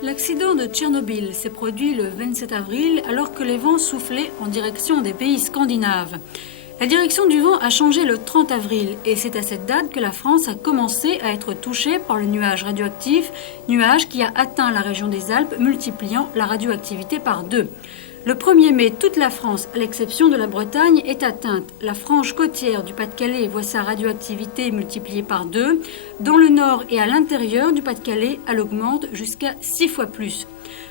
L'accident de Tchernobyl s'est produit le 27 avril alors que les vents soufflaient en direction des pays scandinaves. La direction du vent a changé le 30 avril et c'est à cette date que la France a commencé à être touchée par le nuage radioactif, nuage qui a atteint la région des Alpes, multipliant la radioactivité par 2. Le 1er mai, toute la France, à l'exception de la Bretagne, est atteinte. La frange côtière du Pas-de-Calais voit sa radioactivité multipliée par 2. Dans le nord et à l'intérieur du Pas-de-Calais, elle augmente jusqu'à 6 fois plus.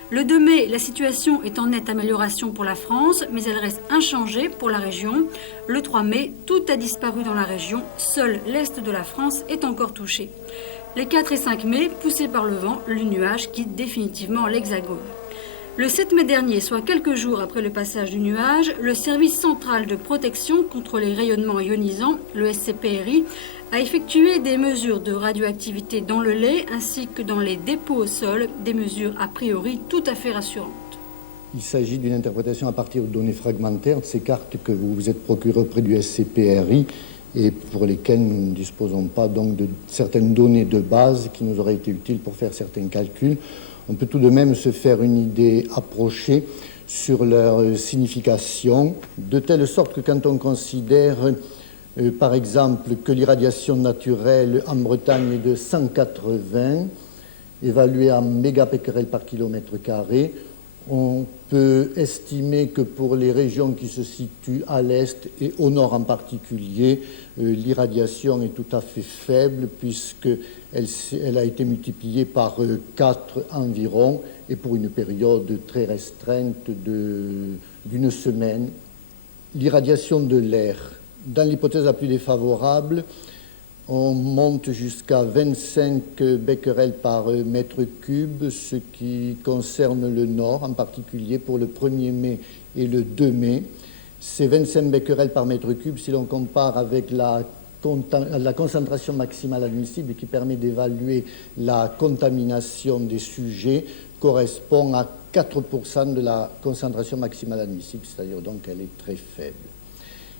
Le 2 mai, la situation est en nette amélioration pour la France, mais elle reste inchangée pour la région. Le 3 mai, tout a disparu dans la région. Seul l'est de la France est encore touché. Les 4 et 5 mai, poussés par le vent, le nuage quitte définitivement l'Hexagone. Le 7 mai dernier, soit quelques jours après le passage du nuage, le Service central de protection contre les rayonnements ionisants, le SCPRI, a effectué des mesures de radioactivité dans le lait ainsi que dans les dépôts au sol, des mesures a priori tout à fait rassurantes. Il s'agit d'une interprétation à partir de données fragmentaires de ces cartes que vous vous êtes procurées auprès du SCPRI et pour lesquelles nous ne disposons pas donc de certaines données de base qui nous auraient été utiles pour faire certains calculs. On peut tout de même se faire une idée approchée sur leur signification, de telle sorte que quand on considère, par exemple, que l'irradiation naturelle en Bretagne est de 180, évaluée en mégabecquerels par kilomètre carré, on peut estimer que pour les régions qui se situent à l'est et au nord en particulier, l'irradiation est tout à fait faible puisqu'elle a été multipliée par 4 environ et pour une période très restreinte d'une semaine. L'irradiation de l'air, dans l'hypothèse la plus défavorable, on monte jusqu'à 25 becquerels par mètre cube, ce qui concerne le nord, en particulier pour le 1er mai et le 2 mai. Ces 25 becquerels par mètre cube, si l'on compare avec la concentration maximale admissible qui permet d'évaluer la contamination des sujets, correspond à 4% de la concentration maximale admissible, c'est-à-dire donc qu'elle est très faible.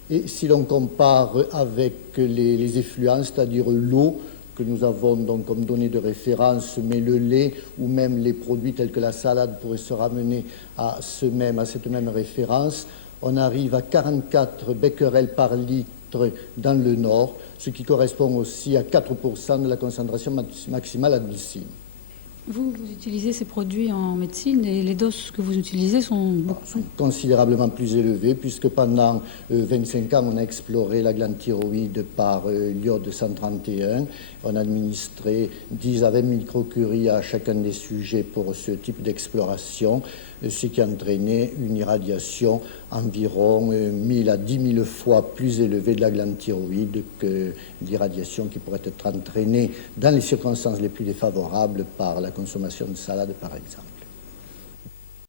Et si l'on compare avec les effluents, c'est-à-dire l'eau que nous avons donc comme données de référence, mais le lait ou même les produits tels que la salade pourraient se ramener à cette même référence, on arrive à 44 becquerels par litre dans le nord, ce qui correspond aussi à 4% de la concentration maximale admissible. Vous utilisez ces produits en médecine et les doses que vous utilisez sont considérablement plus élevées puisque pendant 25 ans, on a exploré la glande thyroïde par l'iode 131. On a administré 10 à 20 microcuries à chacun des sujets pour ce type d'exploration, ce qui a entraîné une irradiation environ 1000 à 10 000 fois plus élevée de la glande thyroïde que l'irradiation qui pourrait être entraînée dans les circonstances les plus défavorables par la consommation de salade, par exemple.